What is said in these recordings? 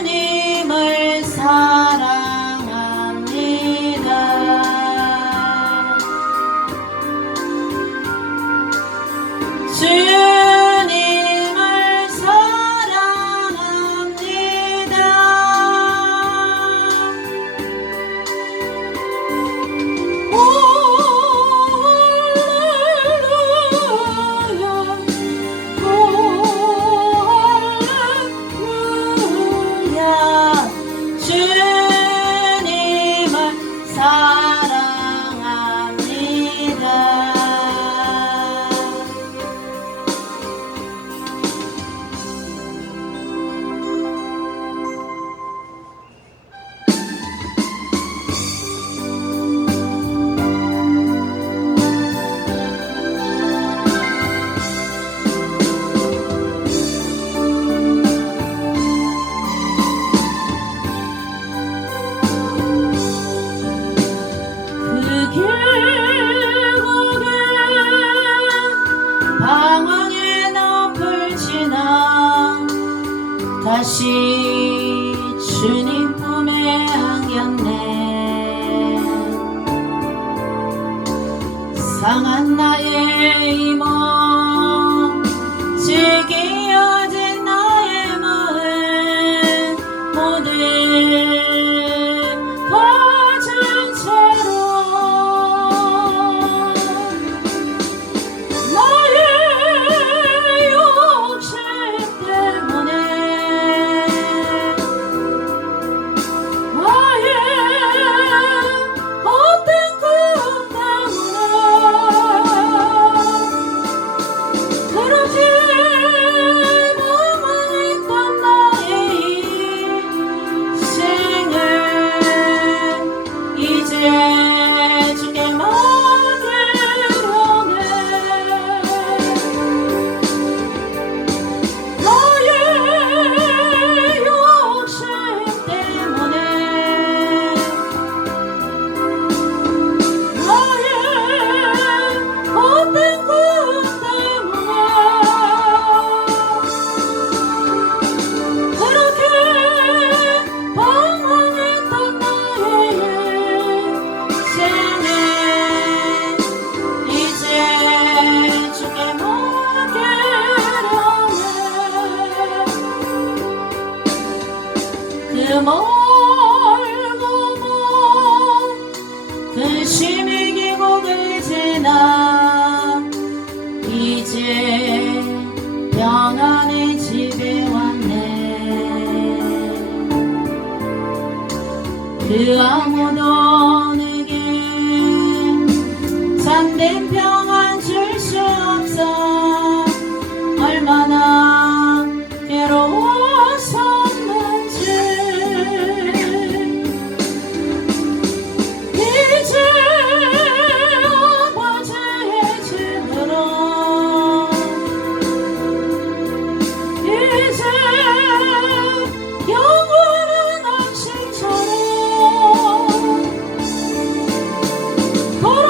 주님을 사랑합니다. 주님을 사랑합니다. 방황의 늪을 지나 다시 주님 품에 안겼네. 상한 나의 이 몸, 지기어진 나의 마음, 모두 거진 채로 멀고 근심의 계곡을 지나 이제 평안의 집에 왔네. 그 아무도 내게 참된 평안 줄 수 없어 얼마나 괴로웠었는지. 이제 아버지의 집으로 이제 영원한 안식처로 걸어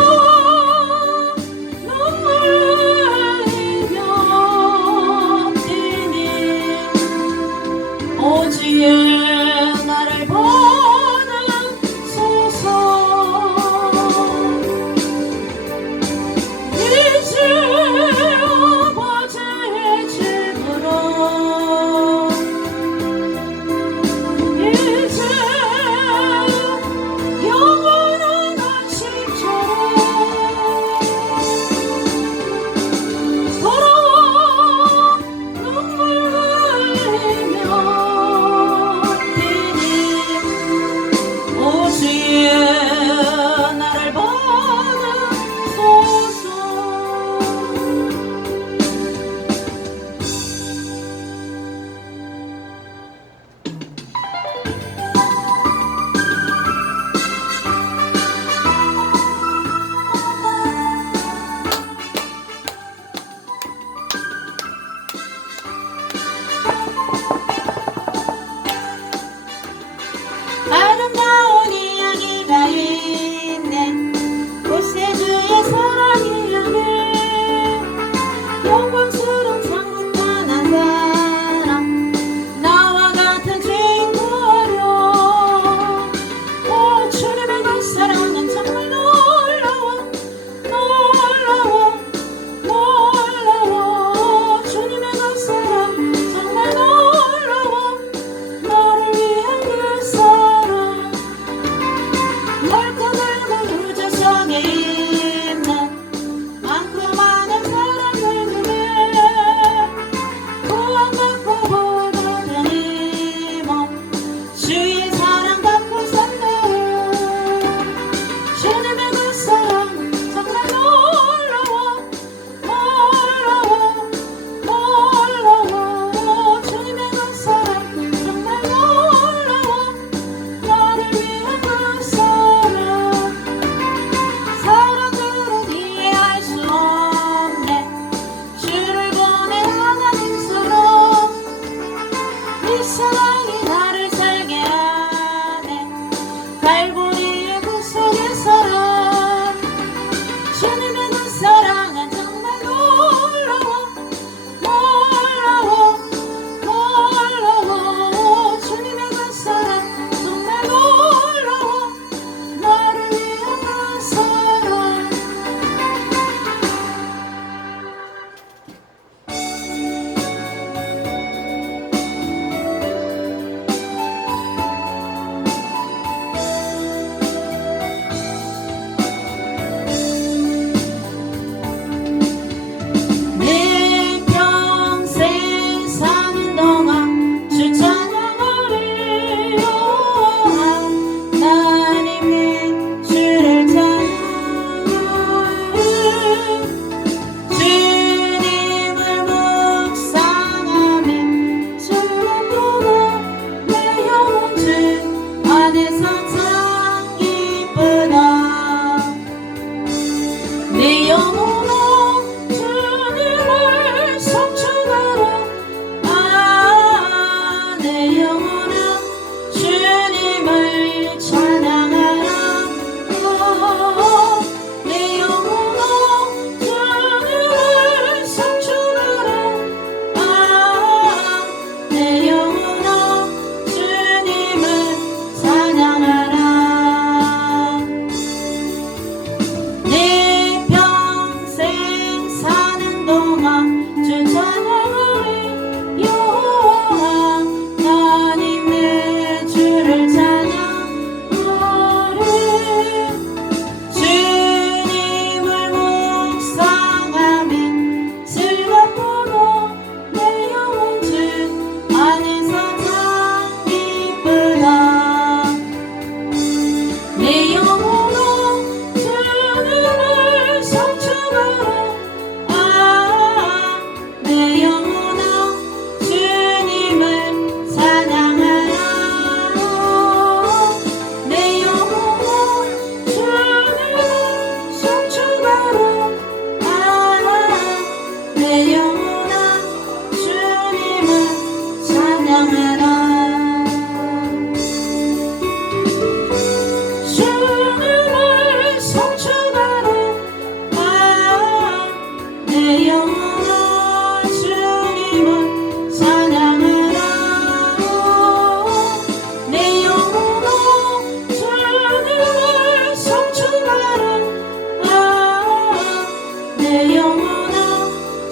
내 영혼아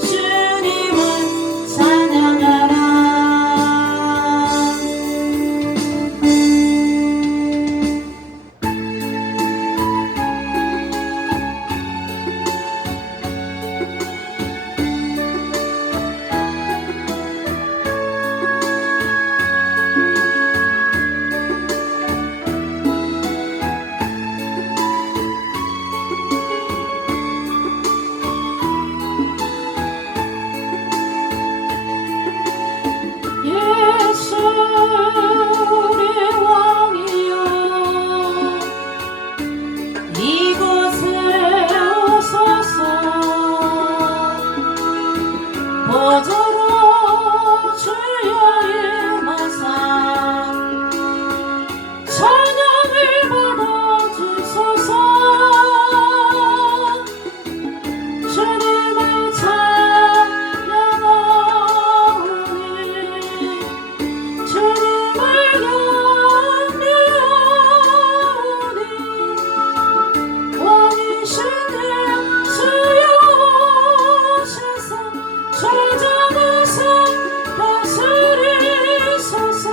주님을 찬양하라. 예수 우리 왕이여 이곳에 오소서. 보좌로 주여 임하사 찬양을 받아주소서. 주님을 찬양하오니 주님을 경배하오니 왕이시니 주여 오셔서 주전에서 다스리소서.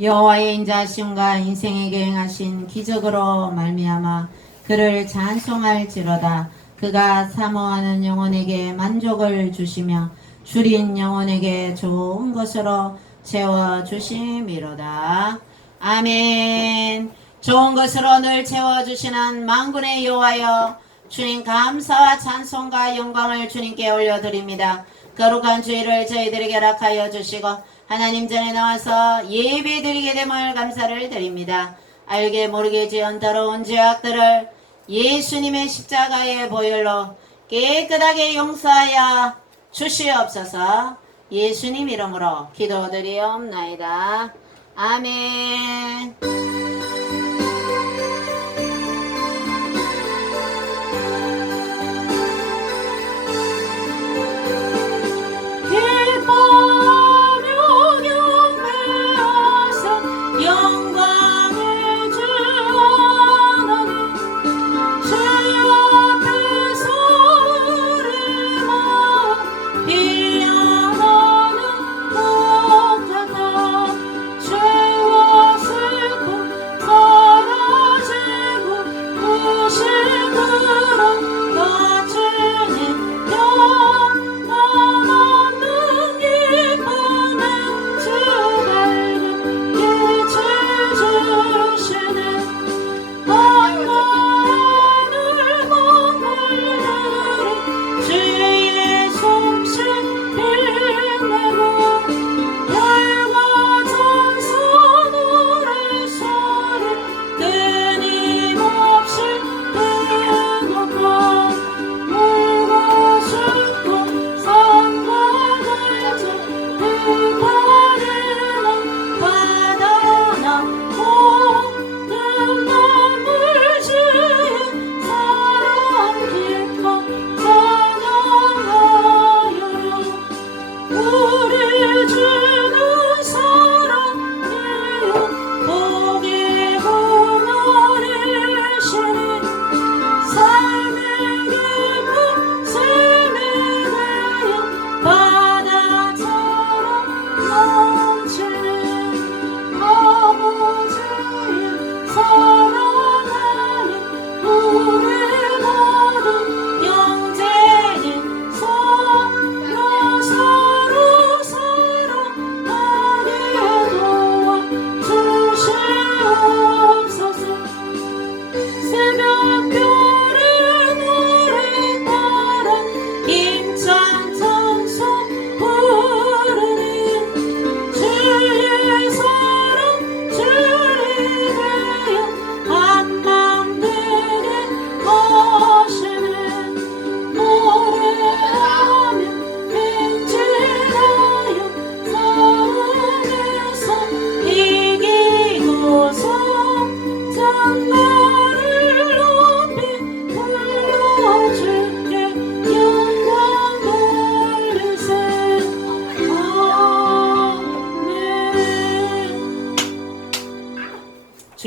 여호와의 인자하심과 인생에게 행하신 기적으로 말미암아 그를 찬송할지로다. 그가 사모하는 영혼에게 만족을 주시며 줄인 영혼에게 좋은 것으로 채워주심이로다. 아멘. 좋은 것으로 늘 채워주시는 만군의 여호와여, 주님 감사와 찬송과 영광을 주님께 올려드립니다. 거룩한 주일을 저희들에게 허락하여 주시고 하나님 전에 나와서 예배드리게 됨을 감사를 드립니다. 알게 모르게 지은 더러운 죄악들을 예수님의 십자가의 보혈로 깨끗하게 용서하여 주시옵소서. 예수님 이름으로 기도드리옵나이다. 아멘. 영광을 주하나니 주여 앞에서 우리만 비양하는 목하다. 죄와 슬픔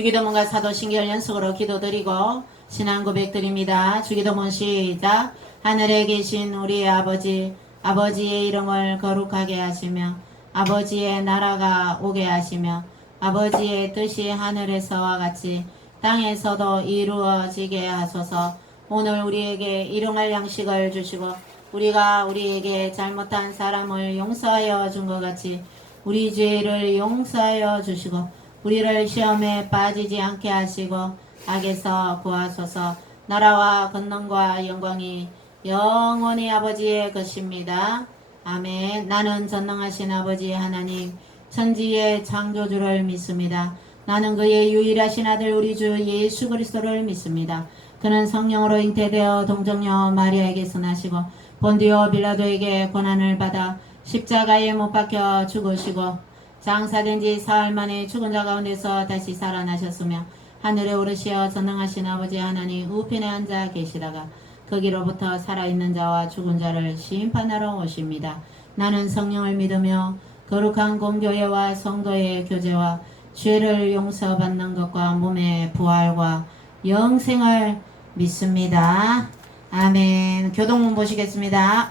주기도문과 사도신결 연속으로 기도드리고 신앙 고백드립니다. 주기도문 시작. 하늘에 계신 우리 아버지, 아버지의 이름을 거룩하게 하시며 아버지의 나라가 오게 하시며 아버지의 뜻이 하늘에서와 같이 땅에서도 이루어지게 하소서. 오늘 우리에게 일용할 양식을 주시고 우리가 우리에게 잘못한 사람을 용서하여 준 것 같이 우리 죄를 용서하여 주시고 우리를 시험에 빠지지 않게 하시고 악에서 구하소서. 나라와 권능과 영광이 영원히 아버지의 것입니다. 아멘. 나는 전능하신 아버지 하나님 천지의 창조주를 믿습니다. 나는 그의 유일하신 아들 우리 주 예수 그리스도를 믿습니다. 그는 성령으로 잉태되어 동정녀 마리아에게서 나시고 본디오 빌라도에게 고난을 받아 십자가에 못 박혀 죽으시고 장사된 지 사흘 만에 죽은 자 가운데서 다시 살아나셨으며 하늘에 오르시어 전능하신 아버지 하나님 우편에 앉아 계시다가 거기로부터 살아있는 자와 죽은 자를 심판하러 오십니다. 나는 성령을 믿으며 거룩한 공교회와 성도의 교제와 죄를 용서받는 것과 몸의 부활과 영생을 믿습니다. 아멘. 교동문 보시겠습니다.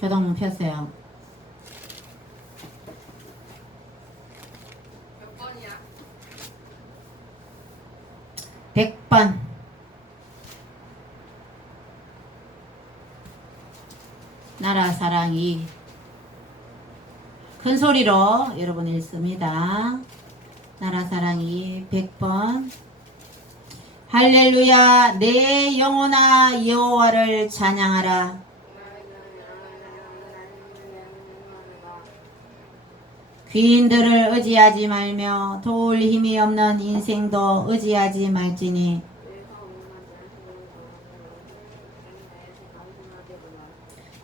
교동문 펴세요. 몇 번이야? 100번. 나라 사랑이 큰 소리로 여러분 읽습니다. 나라 사랑이 100번. 할렐루야. 내 영혼아 여호와를 찬양하라. 귀인들을 의지하지 말며 도울 힘이 없는 인생도 의지하지 말지니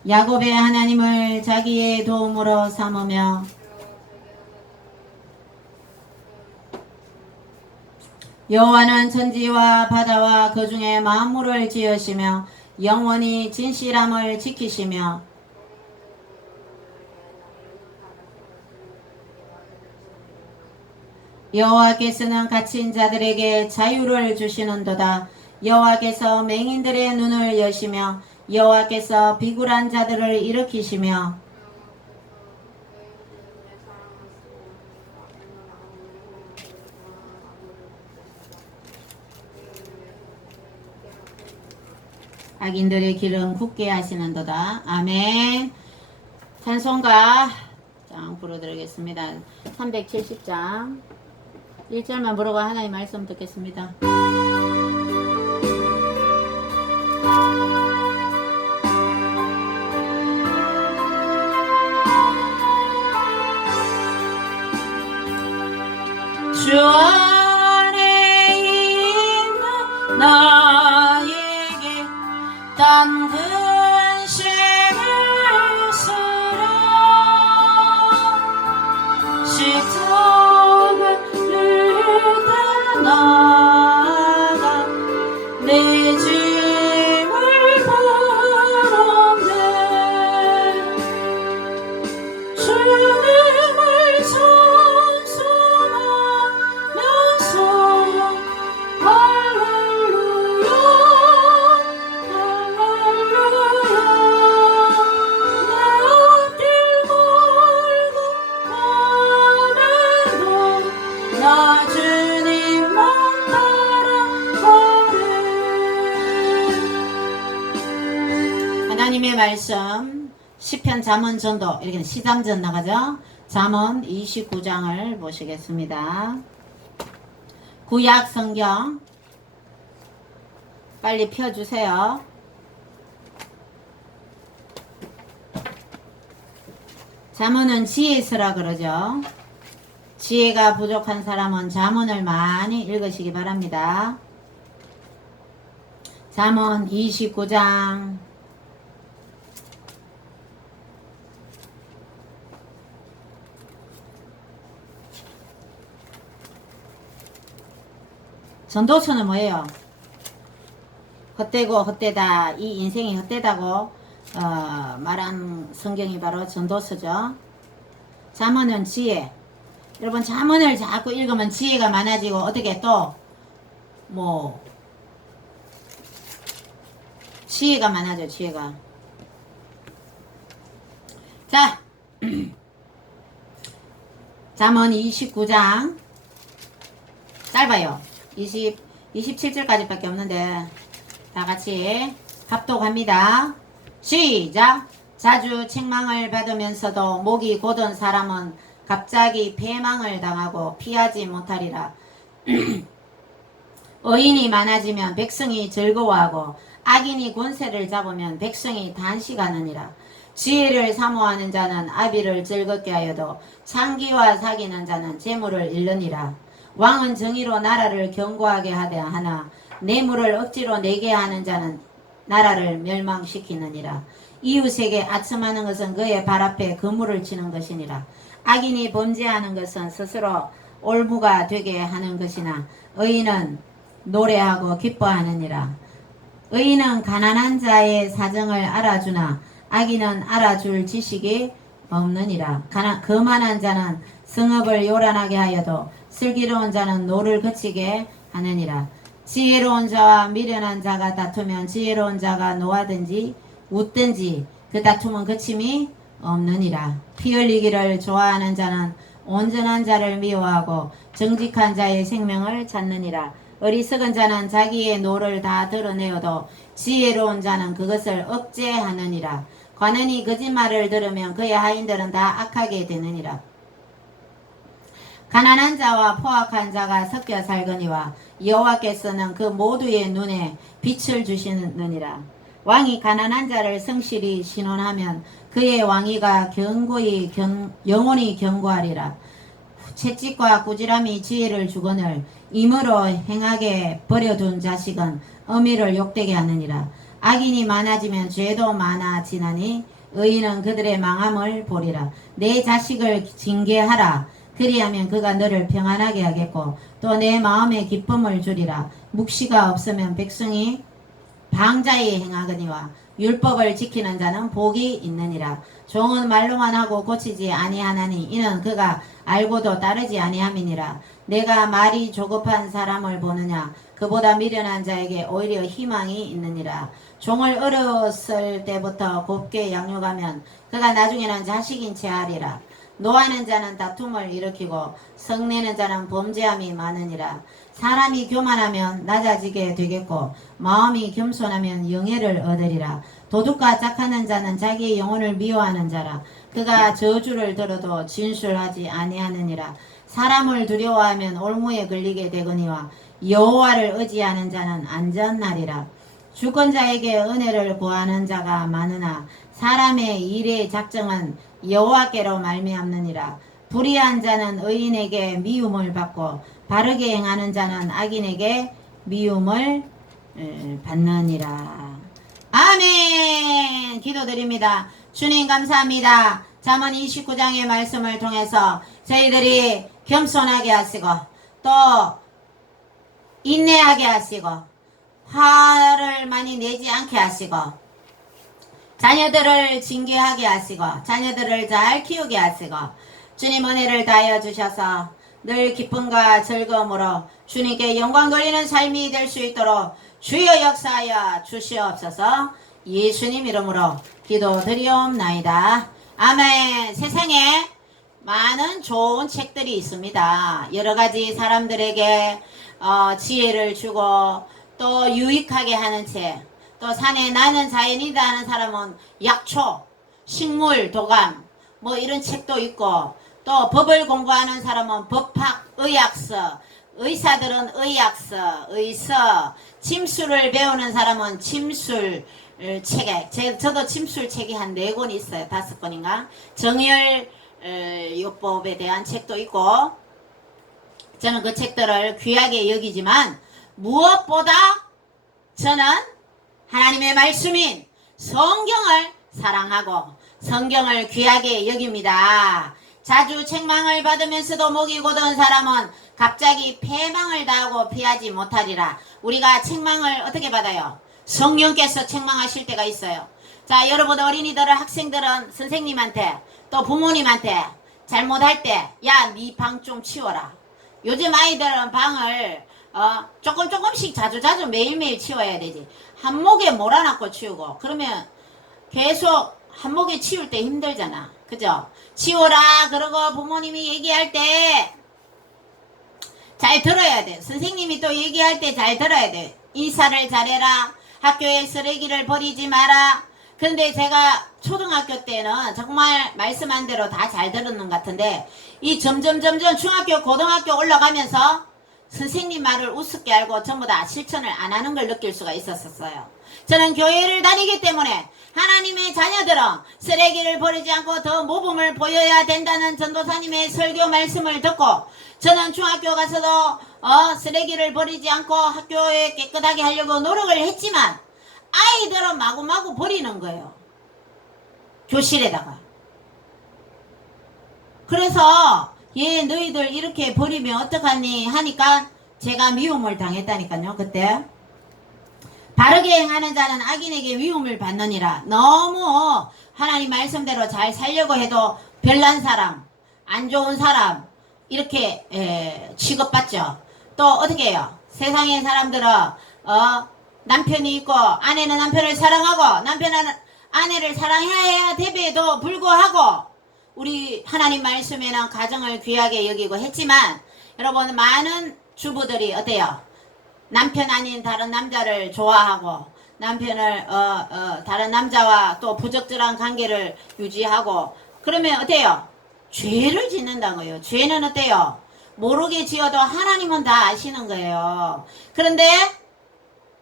야곱의 하나님을 자기의 도움으로 삼으며 여호와는 천지와 바다와 그 중에 만물을 지으시며 영원히 진실함을 지키시며 여호와께서는 갇힌 자들에게 자유를 주시는도다. 여호와께서 맹인들의 눈을 여시며 여호와께서 비굴한 자들을 일으키시며 악인들의 길은 굳게 하시는도다. 아멘. 찬송가 장 부르드리겠습니다. 370장 1절만 부르고 하나님 말씀 듣겠습니다. 주 안에 있는 나에게 딴 근심을 쓰라. 십자가를 나가 내 짐을 부른데 주님을 찬송하면서 할렐루야 할렐루야 내 앞길 멀고 멀어도 나 주님만 따라가네. 하나님의 말씀 시편 잠언 전도 이렇게 시장전 나가죠. 잠언 29장을 보시겠습니다. 구약 성경 빨리 펴주세요. 잠언은 지혜서라 그러죠. 지혜가 부족한 사람은 잠언을 많이 읽으시기 바랍니다. 잠언 29장 전도서는 뭐예요? 헛되고 헛되다, 이 인생이 헛되다고 말한 성경이 바로 전도서죠. 잠언은 지혜. 여러분 잠언을 자꾸 읽으면 지혜가 많아지고 어떻게 또 뭐 지혜가 많아져 지혜가. 자 잠언 29장 짧아요. 27절까지밖에 없는데 다같이 합독합니다. 시작. 자주 책망을 받으면서도 목이 곧은 사람은 갑자기 패망을 당하고 피하지 못하리라. 의인이 많아지면 백성이 즐거워하고 악인이 권세를 잡으면 백성이 단식하느니라. 지혜를 사모하는 자는 아비를 즐겁게 하여도 창기와 사귀는 자는 재물을 잃느니라. 왕은 정의로 나라를 견고하게 하되 하나 뇌물을 억지로 내게 하는 자는 나라를 멸망시키느니라. 이웃에게 아첨하는 것은 그의 발 앞에 그물을 치는 것이니라. 악인이 범죄하는 것은 스스로 올무가 되게 하는 것이나 의인은 노래하고 기뻐하느니라. 의인은 가난한 자의 사정을 알아주나 악인은 알아줄 지식이 없느니라. 거만한 자는 성읍을 요란하게 하여도 슬기로운 자는 노를 그치게 하느니라. 지혜로운 자와 미련한 자가 다투면 지혜로운 자가 노하든지 웃든지 그 다툼은 그침이 없느니라. 피 흘리기를 좋아하는 자는 온전한 자를 미워하고 정직한 자의 생명을 찾느니라. 어리석은 자는 자기의 노를 다 드러내어도 지혜로운 자는 그것을 억제하느니라. 관원이 거짓말을 들으면 그의 하인들은 다 악하게 되느니라. 가난한 자와 포악한 자가 섞여 살거니와 여호와께서는 그 모두의 눈에 빛을 주시느니라. 왕이 가난한 자를 성실히 신원하면 그의 왕위가 영원히 견고하리라. 채찍과 꾸지람이 지혜를 주거늘 임으로 행하게 버려둔 자식은 어미를 욕되게 하느니라. 악인이 많아지면 죄도 많아지나니 의인은 그들의 망함을 보리라. 내 자식을 징계하라. 그리하면 그가 너를 평안하게 하겠고 또 내 마음에 기쁨을 주리라. 묵시가 없으면 백성이 방자히 행하거니와 율법을 지키는 자는 복이 있느니라. 종은 말로만 하고 고치지 아니하나니 이는 그가 알고도 따르지 아니함이니라. 내가 말이 조급한 사람을 보느냐 그보다 미련한 자에게 오히려 희망이 있느니라. 종을 어렸을 때부터 곱게 양육하면 그가 나중에는 자식인 채 하리라. 노하는 자는 다툼을 일으키고 성내는 자는 범죄함이 많으니라. 사람이 교만하면 낮아지게 되겠고 마음이 겸손하면 영예를 얻으리라. 도둑과 짝하는 자는 자기의 영혼을 미워하는 자라. 그가 저주를 들어도 진술하지 아니하느니라. 사람을 두려워하면 올무에 걸리게 되거니와 여호와를 의지하는 자는 안전하리라. 주권자에게 은혜를 구하는 자가 많으나 사람의 일의 작정은 여호와께로 말미암느니라. 불의한 자는 의인에게 미움을 받고 바르게 행하는 자는 악인에게 미움을 받느니라. 아멘. 기도드립니다. 주님 감사합니다. 잠언 29장의 말씀을 통해서 저희들이 겸손하게 하시고 또 인내하게 하시고 화를 많이 내지 않게 하시고 자녀들을 징계하게 하시고 자녀들을 잘 키우게 하시고 주님 은혜를 다하여 주셔서 늘 기쁨과 즐거움으로 주님께 영광 돌리는 삶이 될 수 있도록 주여 역사하여 주시옵소서. 예수님 이름으로 기도드리옵나이다. 아멘. 세상에 많은 좋은 책들이 있습니다. 여러가지 사람들에게 지혜를 주고 또 유익하게 하는 책, 또 산에 나는 자연이다 하는 사람은 약초, 식물, 도감 뭐 이런 책도 있고 또 법을 공부하는 사람은 법학, 의학서, 의사들은 의학서, 의서, 침술을 배우는 사람은 침술 책에 저도 침술 책이 한 4권 있어요. 5권인가. 정열 요법에 대한 책도 있고 저는 그 책들을 귀하게 여기지만 무엇보다 저는 하나님의 말씀인 성경을 사랑하고 성경을 귀하게 여깁니다. 자주 책망을 받으면서도 목이 곧은 사람은 갑자기 패망을 당하고 피하지 못하리라. 우리가 책망을 어떻게 받아요? 성령께서 책망하실 때가 있어요. 자, 여러분 어린이들은 학생들은 선생님한테 또 부모님한테 잘못할 때 야 네 방 좀 치워라. 요즘 아이들은 방을 조금씩 자주 매일매일 치워야 되지. 한목에 몰아넣고 치우고 그러면 계속 한목에 치울 때 힘들잖아. 그죠? 치워라 그러고 부모님이 얘기할 때 잘 들어야 돼. 선생님이 또 얘기할 때 잘 들어야 돼. 인사를 잘해라. 학교에 쓰레기를 버리지 마라. 근데 제가 초등학교 때는 정말 말씀한 대로 다 잘 들었는 것 같은데 이 점점 중학교 고등학교 올라가면서 선생님 말을 우습게 알고 전부 다 실천을 안 하는 걸 느낄 수가 있었어요. 저는 교회를 다니기 때문에 하나님의 자녀들은 쓰레기를 버리지 않고 더 모범을 보여야 된다는 전도사님의 설교 말씀을 듣고 저는 중학교 가서도 쓰레기를 버리지 않고 학교에 깨끗하게 하려고 노력을 했지만 아이들은 마구마구 버리는 거예요. 교실에다가. 그래서 얘 너희들 이렇게 버리면 어떡하니 하니까 제가 미움을 당했다니까요. 그때 바르게 행하는 자는 악인에게 미움을 받느니라. 너무 하나님 말씀대로 잘 살려고 해도 별난 사람, 안 좋은 사람 이렇게 취급받죠. 또 어떻게 해요? 세상의 사람들은 남편이 있고 아내는 남편을 사랑하고 남편은 아내를 사랑해야 됨에도 불구하고 우리 하나님 말씀에는 가정을 귀하게 여기고 했지만 여러분 많은 주부들이 어때요? 남편 아닌 다른 남자를 좋아하고 남편을 다른 남자와 또 부적절한 관계를 유지하고 그러면 어때요? 죄를 짓는다는 거예요. 죄는 어때요? 모르게 지어도 하나님은 다 아시는 거예요. 그런데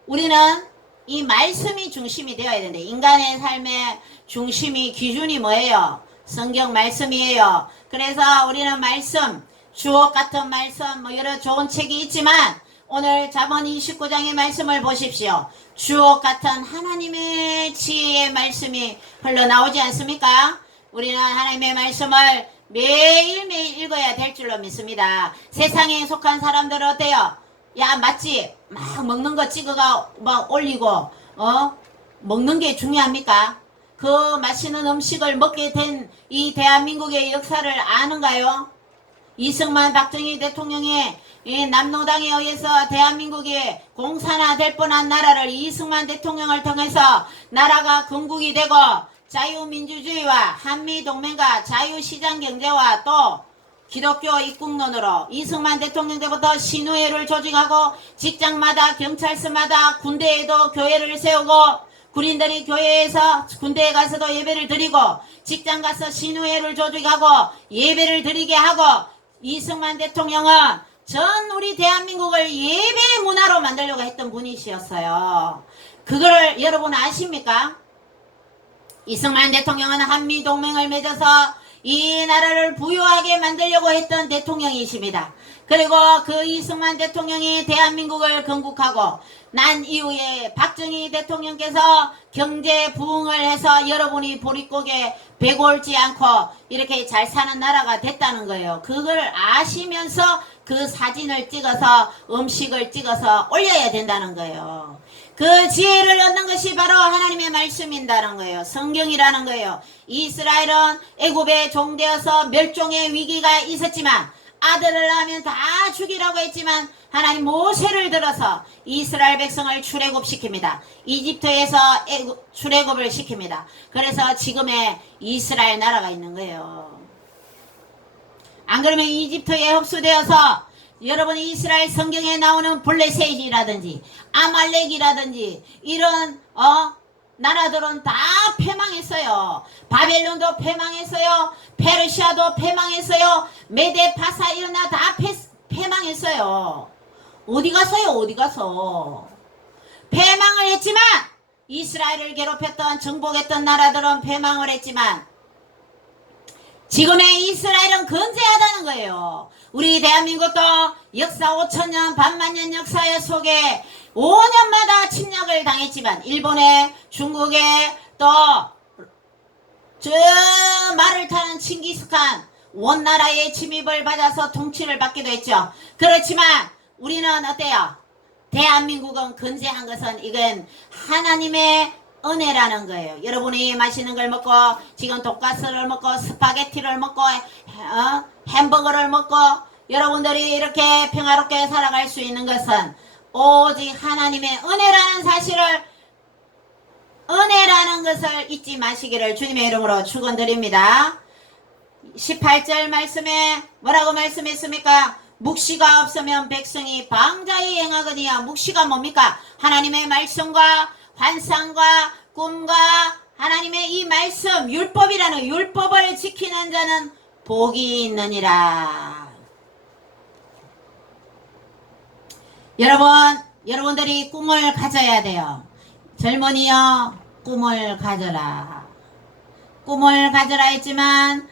우리는 이 말씀이 중심이 되어야 되는데 인간의 삶의 중심이 기준이 뭐예요? 성경 말씀이에요. 그래서 우리는 말씀, 주옥 같은 말씀 뭐 여러 좋은 책이 있지만 오늘 잠언 29장의 말씀을 보십시오. 주옥 같은 하나님의 지혜의 말씀이 흘러나오지 않습니까? 우리는 하나님의 말씀을 매일매일 읽어야 될 줄로 믿습니다. 세상에 속한 사람들은 어때요? 야 맞지? 막 먹는 거 찍어가 막 올리고 먹는 게 중요합니까? 그 맛있는 음식을 먹게 된 이 대한민국의 역사를 아는가요? 이승만 박정희 대통령의 남노당에 의해서 대한민국이 공산화될 뻔한 나라를 이승만 대통령을 통해서 나라가 건국이 되고 자유민주주의와 한미동맹과 자유시장경제와 또 기독교 입국론으로 이승만 대통령 때부터 신우회를 조직하고 직장마다 경찰서마다 군대에도 교회를 세우고 군인들이 교회에서 군대에 가서도 예배를 드리고 직장 가서 신우회를 조직하고 예배를 드리게 하고 이승만 대통령은 전 우리 대한민국을 예배 문화로 만들려고 했던 분이셨어요. 그걸 여러분 아십니까? 이승만 대통령은 한미동맹을 맺어서 이 나라를 부유하게 만들려고 했던 대통령이십니다. 그리고 그 이승만 대통령이 대한민국을 건국하고 난 이후에 박정희 대통령께서 경제 부흥을 해서 여러분이 보릿고개 배골지 않고 이렇게 잘 사는 나라가 됐다는 거예요. 그걸 아시면서 그 사진을 찍어서 음식을 찍어서 올려야 된다는 거예요. 그 지혜를 얻는 것이 바로 하나님의 말씀인다는 거예요. 성경이라는 거예요. 이스라엘은 애굽에 종되어서 멸종의 위기가 있었지만 아들을 낳으면 다 죽이라고 했지만 하나님 모세를 들어서 이스라엘 백성을 출애굽시킵니다. 이집트에서 출애굽을 시킵니다. 그래서 지금의 이스라엘 나라가 있는 거예요. 안 그러면 이집트에 흡수되어서 여러분 이스라엘 성경에 나오는 블레셋이라든지 아말렉이라든지 이런 나라들은 다 패망했어요. 바벨론도 패망했어요. 페르시아도 패망했어요. 메데 파사 이런 나라 다 패망했어요. 어디 가서요? 어디 가서 패망을 했지만 이스라엘을 괴롭혔던 정복했던 나라들은 패망을 했지만 지금의 이스라엘은 건재하다는 거예요. 우리 대한민국도 역사 5천년 반만년 역사의 속에 5년마다 침략을 당했지만 일본에 중국에 또 저 말을 타는 칭기스칸 원나라의 침입을 받아서 통치를 받기도 했죠. 그렇지만 우리는 어때요? 대한민국은 건재한 것은 이건 하나님의 은혜라는 거예요. 여러분이 맛있는 걸 먹고 지금 돈가스를 먹고 스파게티를 먹고 햄버거를 먹고 여러분들이 이렇게 평화롭게 살아갈 수 있는 것은 오직 하나님의 은혜라는 것을 잊지 마시기를 주님의 이름으로 축원드립니다. 18절 말씀에 뭐라고 말씀했습니까? 묵시가 없으면 백성이 방자히 행하거니와. 묵시가 뭡니까? 하나님의 말씀과 환상과 꿈과 하나님의 이 말씀 율법이라는 율법을 지키는 자는 복이 있느니라. 여러분들이 꿈을 가져야 돼요. 젊은이여 꿈을 가져라. 꿈을 가져라 했지만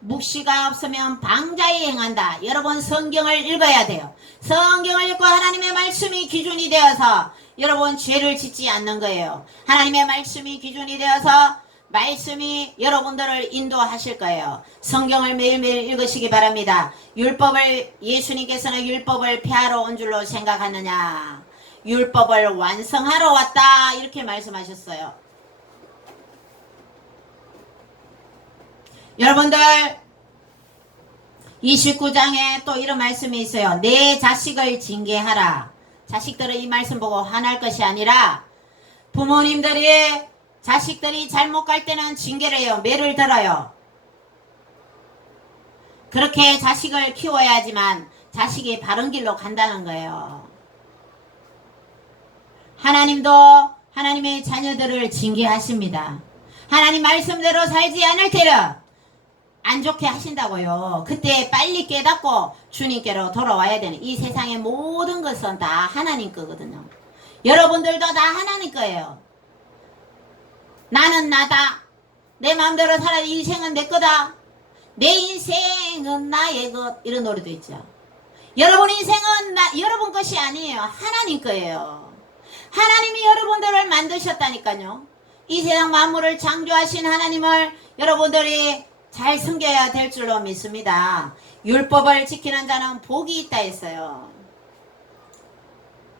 묵시가 없으면 방자히 행한다. 여러분 성경을 읽어야 돼요. 성경을 읽고 하나님의 말씀이 기준이 되어서 여러분 죄를 짓지 않는 거예요. 하나님의 말씀이 기준이 되어서 말씀이 여러분들을 인도하실 거예요. 성경을 매일매일 읽으시기 바랍니다. 예수님께서는 율법을 폐하러 온 줄로 생각하느냐? 율법을 완성하러 왔다. 이렇게 말씀하셨어요. 여러분들 29장에 또 이런 말씀이 있어요. 내 자식을 징계하라. 자식들은 이 말씀 보고 화날 것이 아니라 부모님들이 자식들이 잘못 갈 때는 징계를 해요. 매를 들어요. 그렇게 자식을 키워야지만 자식이 바른 길로 간다는 거예요. 하나님도 하나님의 자녀들을 징계하십니다. 하나님 말씀대로 살지 않을 때는 안 좋게 하신다고요. 그때 빨리 깨닫고 주님께로 돌아와야 되는, 이 세상의 모든 것은 다 하나님 거거든요. 여러분들도 다 하나님 거예요. 나는 나다. 내 마음대로 살아. 인생은 내 거다. 내 인생은 나의 것. 이런 노래도 있죠. 여러분 인생은 여러분 것이 아니에요. 하나님 거예요. 하나님이 여러분들을 만드셨다니까요. 이 세상 만물을 창조하신 하나님을 여러분들이 잘 섬겨야 될 줄로 믿습니다. 율법을 지키는 자는 복이 있다 했어요.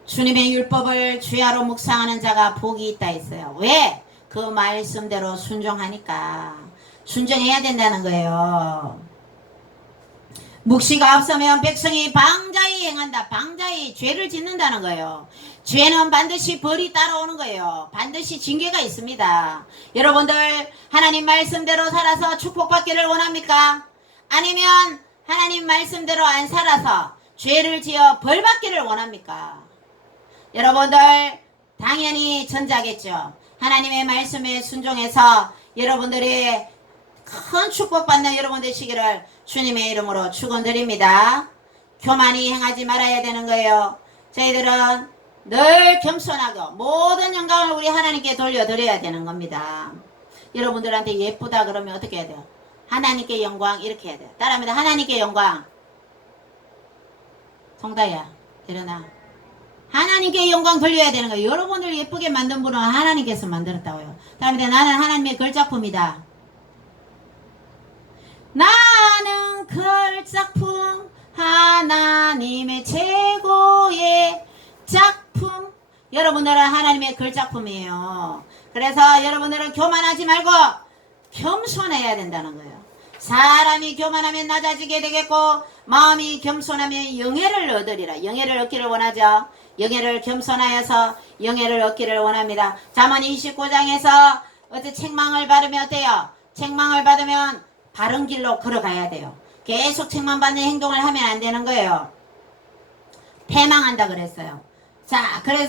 주님의 율법을 주야로 묵상하는 자가 복이 있다 했어요. 왜? 그 말씀대로 순종하니까. 순종해야 된다는 거예요. 묵시가 없으면 백성이 방자히 행한다. 방자히 죄를 짓는다는 거예요. 죄는 반드시 벌이 따라오는 거예요. 반드시 징계가 있습니다. 여러분들 하나님 말씀대로 살아서 축복받기를 원합니까? 아니면 하나님 말씀대로 안 살아서 죄를 지어 벌받기를 원합니까? 여러분들 당연히 전자겠죠. 하나님의 말씀에 순종해서 여러분들이 큰 축복받는 여러분 되시기를 주님의 이름으로 축원드립니다. 교만히 행하지 말아야 되는 거예요. 저희들은 늘 겸손하고 모든 영광을 우리 하나님께 돌려드려야 되는 겁니다. 여러분들한테 예쁘다 그러면 어떻게 해야 돼요? 하나님께 영광 이렇게 해야 돼요. 따라합니다. 하나님께 영광. 성다야 일어나. 하나님께 영광 돌려야 되는 거예요. 여러분들 예쁘게 만든 분은 하나님께서 만들었다고요. 따라합니다. 나는 하나님의 걸작품이다. 나는 걸작품, 하나님의 최고의 작품. 여러분들은 하나님의 걸작품이에요. 그래서 여러분들은 교만하지 말고 겸손해야 된다는 거예요. 사람이 교만하면 낮아지게 되겠고 마음이 겸손하면 영예를 얻으리라. 영예를 얻기를 원하죠. 영예를 겸손하여서 영예를 얻기를 원합니다. 잠언 29장에서 어째 책망을 받으면 어때요? 책망을 받으면 바른 길로 걸어가야 돼요. 계속 책망받는 행동을 하면 안 되는 거예요. 패망한다 그랬어요. 자, 그래서